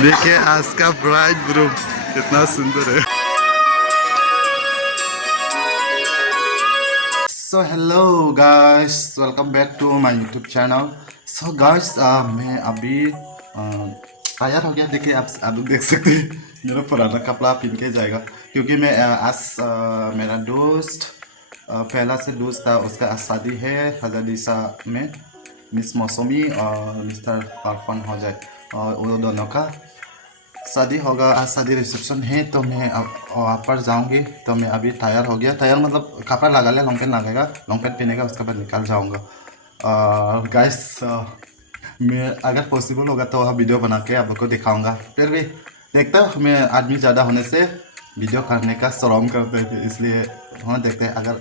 देखिए आज का ब्राइड ग्रूम कितना सुंदर है। So hello guys, welcome back to my YouTube channel. So guys, मैं अभी तैयार हो गया। देखिए आप लोग देख सकते हैं मेरा पुराना कपड़ा पहन के जाएगा, क्योंकि मैं आज मेरा दोस्त पहला से दोस्त था, उसका आज शादी है हजारीसा में। मिस मौसमी और मिस्टर अरफन हो जाए, और वो दोनों का शादी होगा। आज शादी रिसेप्शन है, तो मैं वहाँ पर जाऊँगी। तो मैं अभी तैयार हो गया। तैयार मतलब कपड़ा लगा लिया, लॉन्ग पेंट लगेगा, लॉन्ग पेंट पहनेगा, उसके बाद निकल जाऊँगा। गाइस, मैं अगर पॉसिबल होगा तो वह वीडियो बना के आप लोग को दिखाऊँगा। फिर भी देखते हो, मैं आदमी ज़्यादा होने से वीडियो करने का शर्म करते थे, इसलिए हाँ देखते हैं। अगर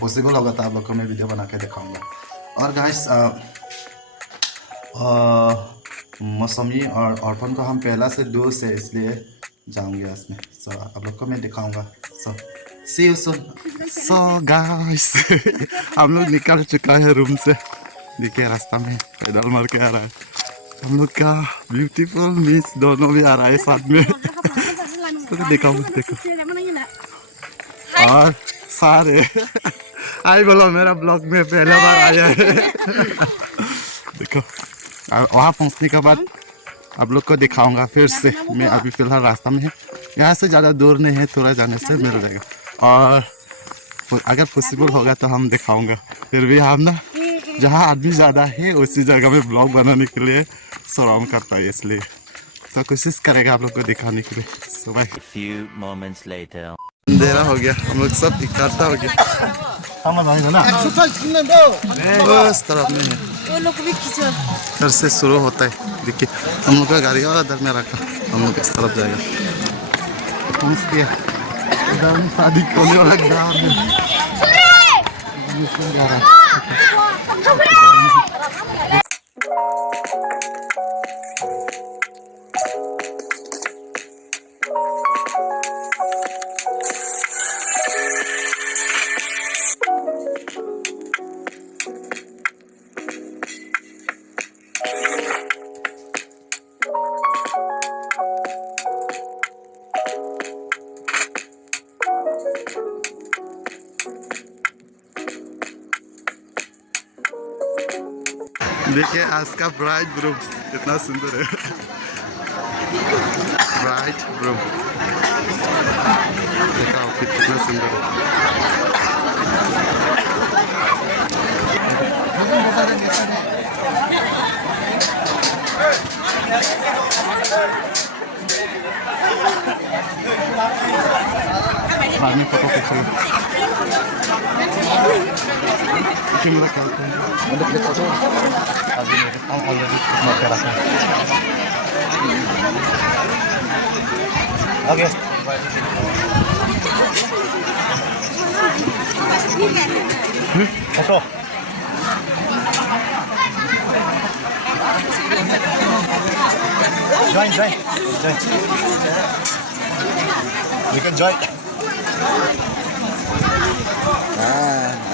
पॉसिबल होगा तो आप लोग को मैं वीडियो बना के दिखाऊँगा। और गाइस, मौसमी और अर्पण को हम पहला से दोस्त है, इसलिए जाऊंगे इसमें। सो आप लोग को मैं दिखाऊंगा। सो सी यू सून। सो गाइस, हम लोग निकल चुका है रूम से। देखिए रास्ता में पैदल मार के आ रहा है हम लोग का ब्यूटीफुल मिस, दोनों भी आ रहा है साथ में। तो दिखाऊंगा, देखो। और सारे आई बोलो, मेरा ब्लॉग में पहला बार आया है। देखो, वहाँ पहुँचने के बाद आप लोग को दिखाऊंगा फिर से। मैं अभी फिलहाल रास्ता में है, यहाँ से ज़्यादा दूर नहीं है, थोड़ा जाने से मिल जाएगा। और अगर पॉसिबल होगा तो हम दिखाऊंगा। फिर भी हम ना जहाँ आदमी ज़्यादा है उसी जगह में ब्लॉग बनाने के लिए शर्म करता है, इसलिए तो कोशिश करेगा आप लोग को दिखाने के लिए। सो बाय। अंधेरा हो गया, हम लोग सब इकट्ठा हो गया। बस तरफ में है, घर से शुरू होता है। देखिए हम लोग का गाड़ी और इधर में रखा, हम लोग इस तरफ जाएगा। शादी होने वाला ग्राम है। देखिए आज का ब्राइड ग्रूम कितना सुंदर है। ब्राइड ग्रूम देखा कितना सुंदर है। बाद में फोटो खींचेंगे। कैमरा करते हैं। अभी मेरे फोन ऑलरेडी मार रखा है। Okay photo join you can join.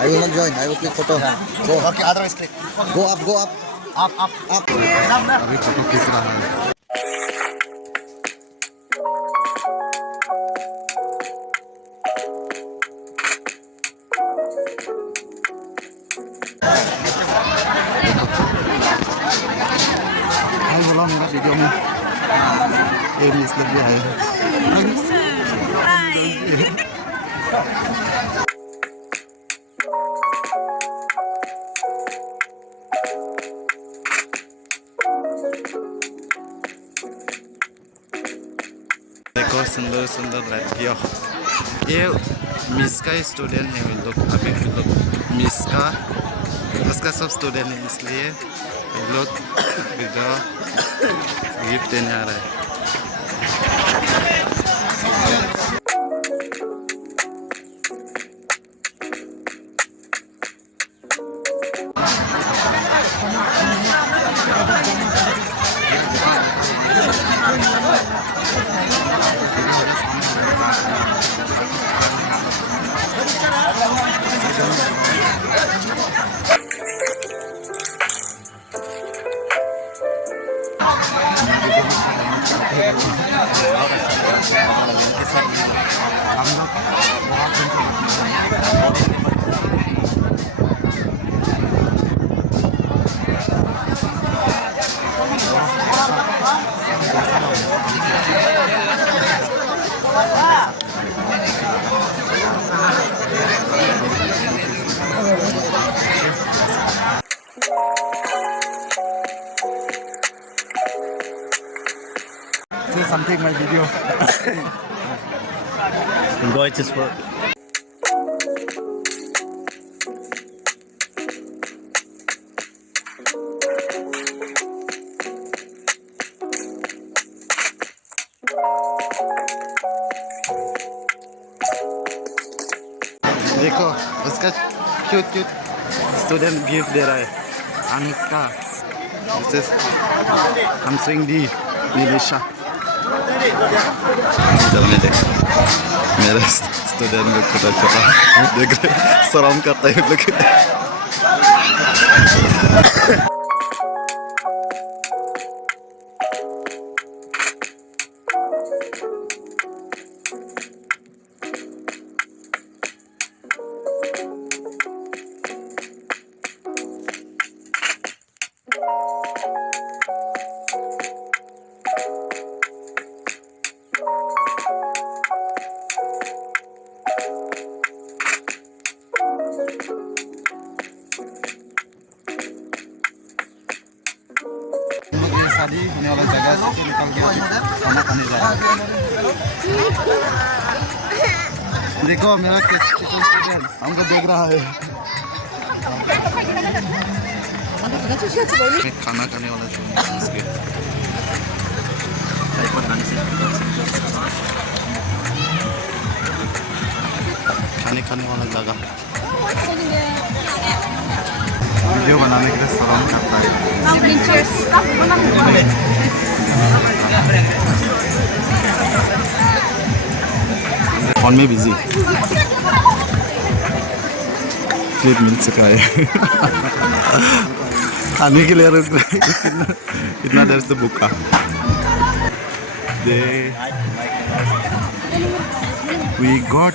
I will not join. I will click photo. Go. Okay, otherwise click. Go up. Up. अभी फोटो खींच रहा है। हाँ बोला मेरा वीडियो में ये मिस लग गया है। देखो सुंदर सुंदर लड़कियाँ, ये मिस का स्टूडेंट है। हम लोग अभी मिस का उसका सब स्टूडेंट है, इसलिए हम लोग गिफ्ट देने आ रहा है। Deutsch ist voll. देखो उसका क्यूट क्यूट स्टूडेंट गिफ्ट दे रहा है अनुष्का दिस इज हमसिंग दी निलिशा चलने दे मेरे स्टूडेंट लोग छोटा छोटा देख रहे शर्म करता है लोग शादी होने वाला जगह से निकल के खाना खाने जा रहा है। देखो मेरा स्टूडेंट हमको देख रहा है खाना खाने वाला खाने वाला जगह वीडियो बनाने के लिए शर्म करता है फोन में बिजी क्लिप मिल चुका है खाने के लिए रुक इतना देर से भूखा we got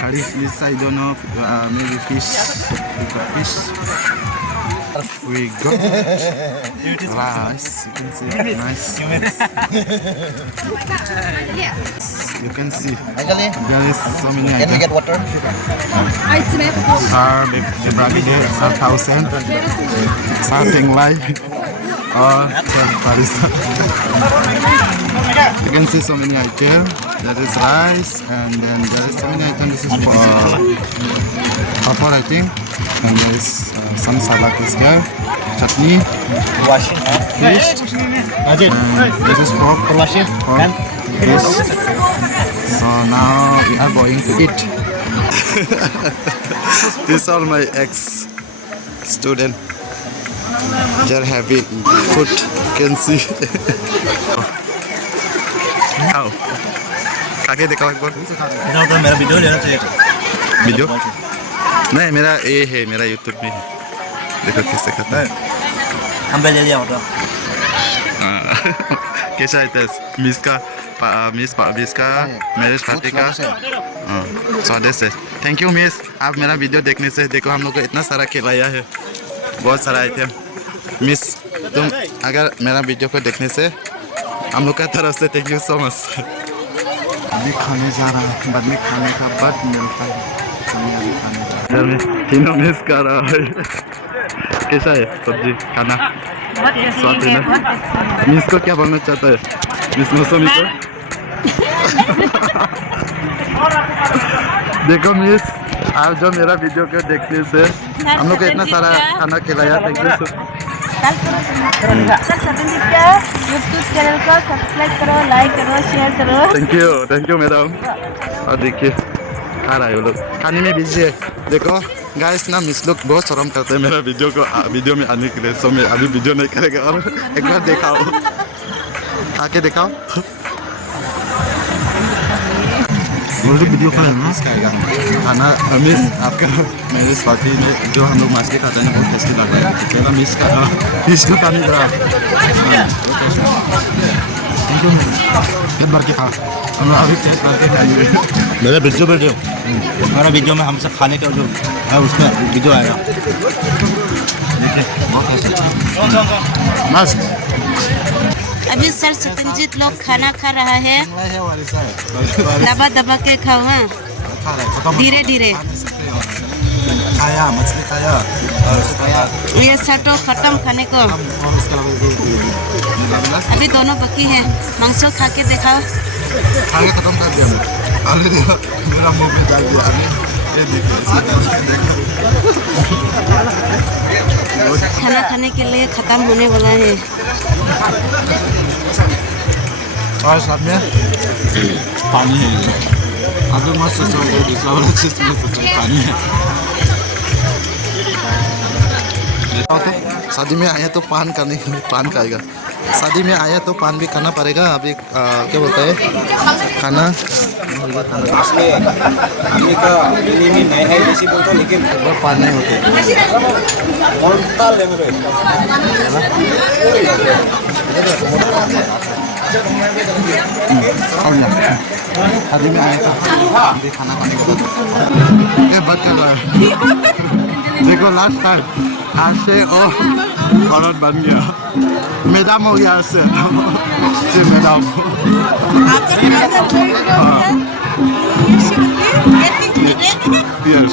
curry fish, I don't know, maybe fish. We got rice, you can see, nice. You can see, there is so many Can we items. get water? Sar, the bragade, sar thousand, sar tenglai, or Paris. You can see so many items. That is rice, and then there is so many items. This is for I think, and there is some salad is there, chutney, fish, and this is pork, fish. So now we are going to eat. These are my ex-student. They're having food. Can see. How? आगे दिखाओ एक बार इधर तो मेरा video लेना चाहिए video नहीं मेरा ये है मेरा यूट्यूब में है देखो कैसे खाता है हम ले लिया होता कैसा है मिस का मैरिज पार्टी का स्वादिष्ट है थैंक यू मिस आप मेरा वीडियो देखने से देखो हम लोग को इतना सारा खिलाया है बहुत सारा आइटम मिस तुम अगर मेरा वीडियो को देखने से हम लोग का तरफ से थैंक यू सो मच अभी खाने जा रहा है बाद में खाने का बट मिलता है तीनों मिस कर रहा है कैसा है सब्जी खाना स्वाद है ना मिस को क्या बोलना चाहता है मिस मौसमी को देखो मिस आप जो मेरा वीडियो को देखने से हम लोग को इतना सारा खाना खिलाया थैंक यू यूट्यूब चैनल को सब्सक्राइब करो, लाइक करो, शेयर करो। थैंक यू मैडम और देखिए खा रहा है वो लोग खाने में बिजी है देखो गाइस ना मिस लोग बहुत शर्म करते हैं मेरा वीडियो में आने के लिए सो मैं अभी वीडियो नहीं करेगा और एक बार दिखाओ आके दिखाओ वीडियो खाना मिस आपका मैरिज पार्टी में जो हम लोग मछली खाते हैं बहुत टेस्टी लग रहा है मेरा मिस का फिश को पानी दे रहा भर के खाओ हम लोग अभी टेस्ट करके खाएंगे मेरा वीडियो में हमसे खाने का जो है उसमें वीडियो आएगा मस्त अभी सर सतंजीत लोग खाना खा रहा है दबा दबा के खाओ हाँ धीरे धीरे खाया मछली खाया और उसको खाया ये सटो खत्म खाने को। और उसके अलावा अभी दोनों बाकी है। मांस खा के दिखाओ। खा के खत्म कर दिया मैं ऑलरेडी मेरा मुंह में डाल दिया अभी ये देखो खाना खाने के लिए खत्म होने वाला है। और साथ में पानी है अभी मस्त सोच रहे दूसरा वाला चीज में पानी है शादी में आया तो पान करने पान खाएगा शादी में आया तो पान भी खाना पड़ेगा अभी क्या बोलता है खाना आदमी का में नहीं है किसी बोलता लेकिन पान नहीं होते शादी में आया तो अभी खाना खाने के बाद ये बात कर रहा है देखो लास्ट टाइम आज से औरत बन गया मैडम हो गया से madam Yes.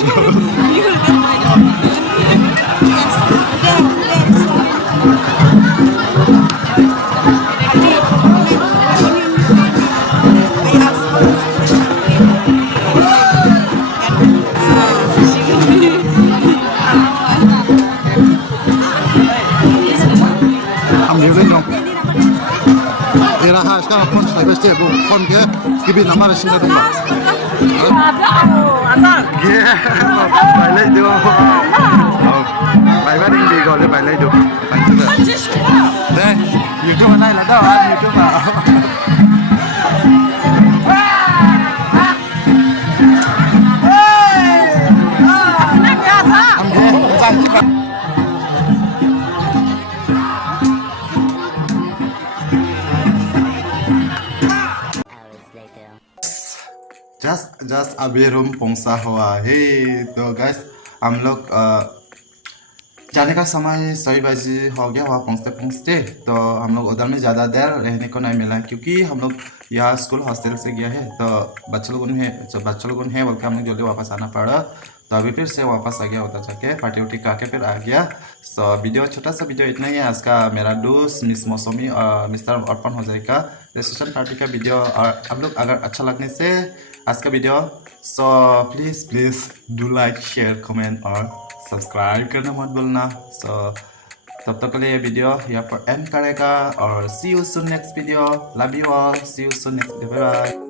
Era has ka pon sai beste bu pon ke kibi namara sina dum. Bai lai do. Bai ba ding di go le bai lai do. Đây, YouTube này là đâu anh YouTube vào. Just अभी room पहुंचा हुआ है तो gas हम लोग जाने का समय 6 बजे हो गया वहाँ पहुँचते तो हम लोग उधर में ज़्यादा देर रहने को नहीं मिला क्योंकि हम लोग यहाँ स्कूल हॉस्टल से गया है तो बच्चे लोगों हैं बोल के हम लोग जल्दी वापस आना पड़ा तो अभी फिर से वापस आ गया उधर जाके पार्टी उटी खा के फिर आ गया। सो वीडियो छोटा सा वीडियो इतना ही है आज का। मेरा दोस्त मिस मौसमी और मिस्टर अर्पण हो जाएगा रिसेप्शन पार्टी का वीडियो और आप लोग अगर अच्छा लगने से आज का video so please do like share comment और सब्सक्राइब करना मत भूलना। सो तब तक के लिए वीडियो यहाँ पर एंड करेगा और see you soon next video. Love you all, see you soon next video, bye bye.